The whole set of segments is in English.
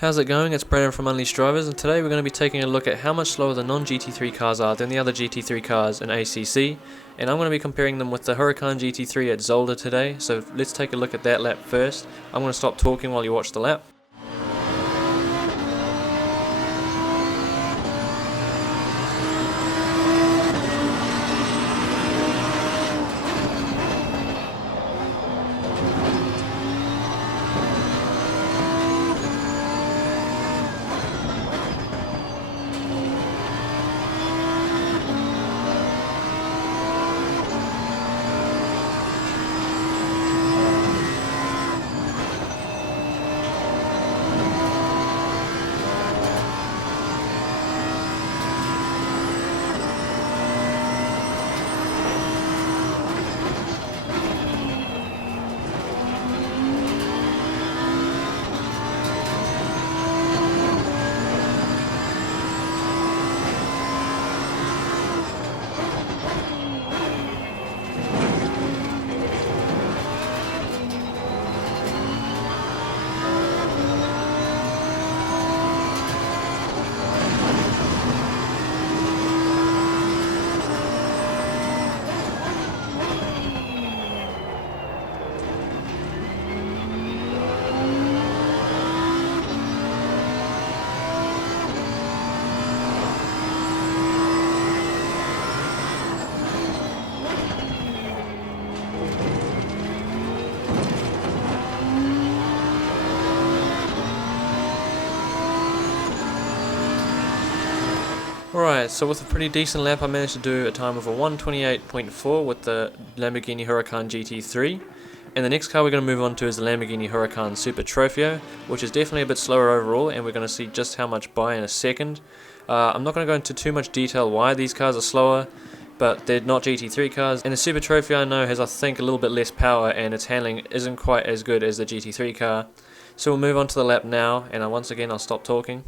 How's it going? It's Brandon from Unleashed Drivers, and today we're going to be taking a look at how much slower the non-GT3 cars are than the other GT3 cars in ACC, and I'm going to be comparing them with the Huracan GT3 at Zolder today, so let's take a look at that lap first. I'm going to stop talking while you watch the lap. Alright, so with a pretty decent lap I managed to do a time of a 1:28.4 with the Lamborghini Huracan GT3. And the next car we're going to move on to is the Lamborghini Huracan Super Trofeo, which is definitely a bit slower overall, and we're going to see just how much by in a second. I'm not going to go into too much detail why these cars are slower, but they're not GT3 cars, and the Super Trofeo I know has I think a little bit less power and its handling isn't quite as good as the GT3 car. So we'll move on to the lap now, and once again I'll stop talking.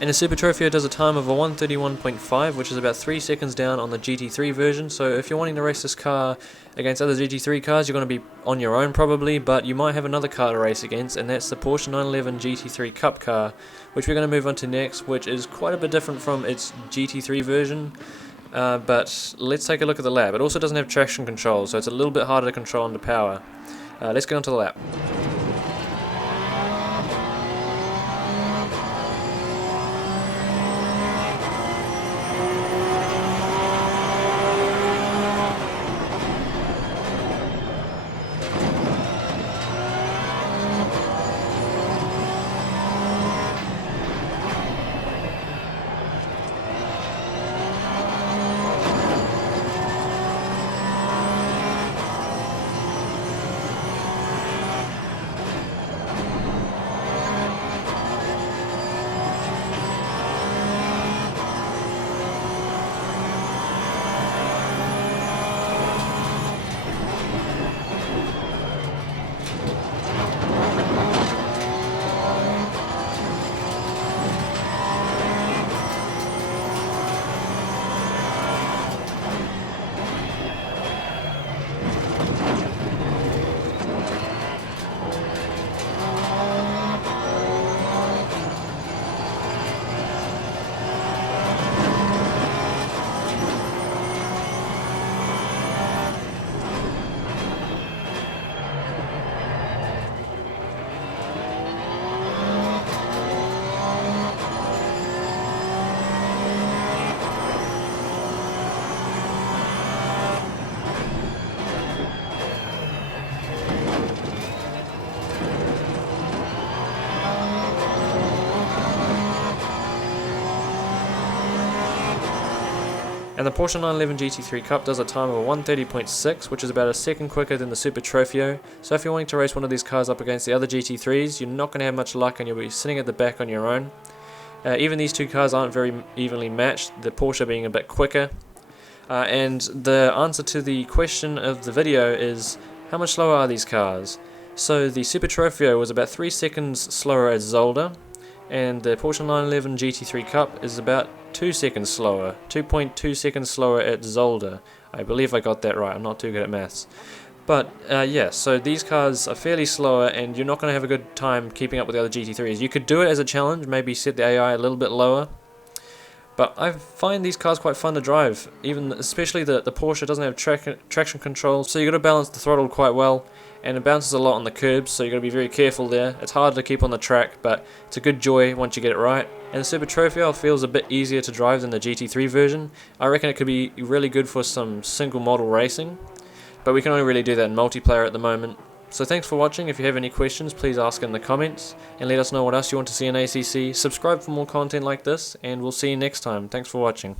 And the Super Trofeo does a time of a 1:31.5, which is about 3 seconds down on the GT3 version, so if you're wanting to race this car against other GT3 cars, you're going to be on your own probably, but you might have another car to race against, and that's the Porsche 911 GT3 Cup car, which we're going to move on to next, which is quite a bit different from its GT3 version, but let's take a look at the lap. It also doesn't have traction control, so it's a little bit harder to control under power. Let's get onto the lap. And the Porsche 911 GT3 Cup does a time of 1:30.6, which is about a second quicker than the Super Trofeo. So if you're wanting to race one of these cars up against the other GT3s, you're not going to have much luck and you'll be sitting at the back on your own. Even these two cars aren't very evenly matched, the Porsche being a bit quicker. And the answer to the question of the video is, how much slower are these cars? So the Super Trofeo was about 3 seconds slower at Zolder, and the Porsche 911 GT3 Cup is about 2 seconds slower, 2.2 seconds slower at Zolder. I believe I got that right, I'm not too good at maths. But yeah, so these cars are fairly slower and you're not going to have a good time keeping up with the other GT3s. You could do it as a challenge, maybe set the AI a little bit lower. But I find these cars quite fun to drive, especially the Porsche doesn't have traction control, so you've got to balance the throttle quite well, and it bounces a lot on the curbs, so you've got to be very careful there. It's hard to keep on the track, but it's a good joy once you get it right. And the Super Trofeo feels a bit easier to drive than the GT3 version. I reckon it could be really good for some single model racing, but we can only really do that in multiplayer at the moment. So thanks for watching. If you have any questions, please ask in the comments, and let us know what else you want to see in ACC. Subscribe for more content like this, and we'll see you next time. Thanks for watching.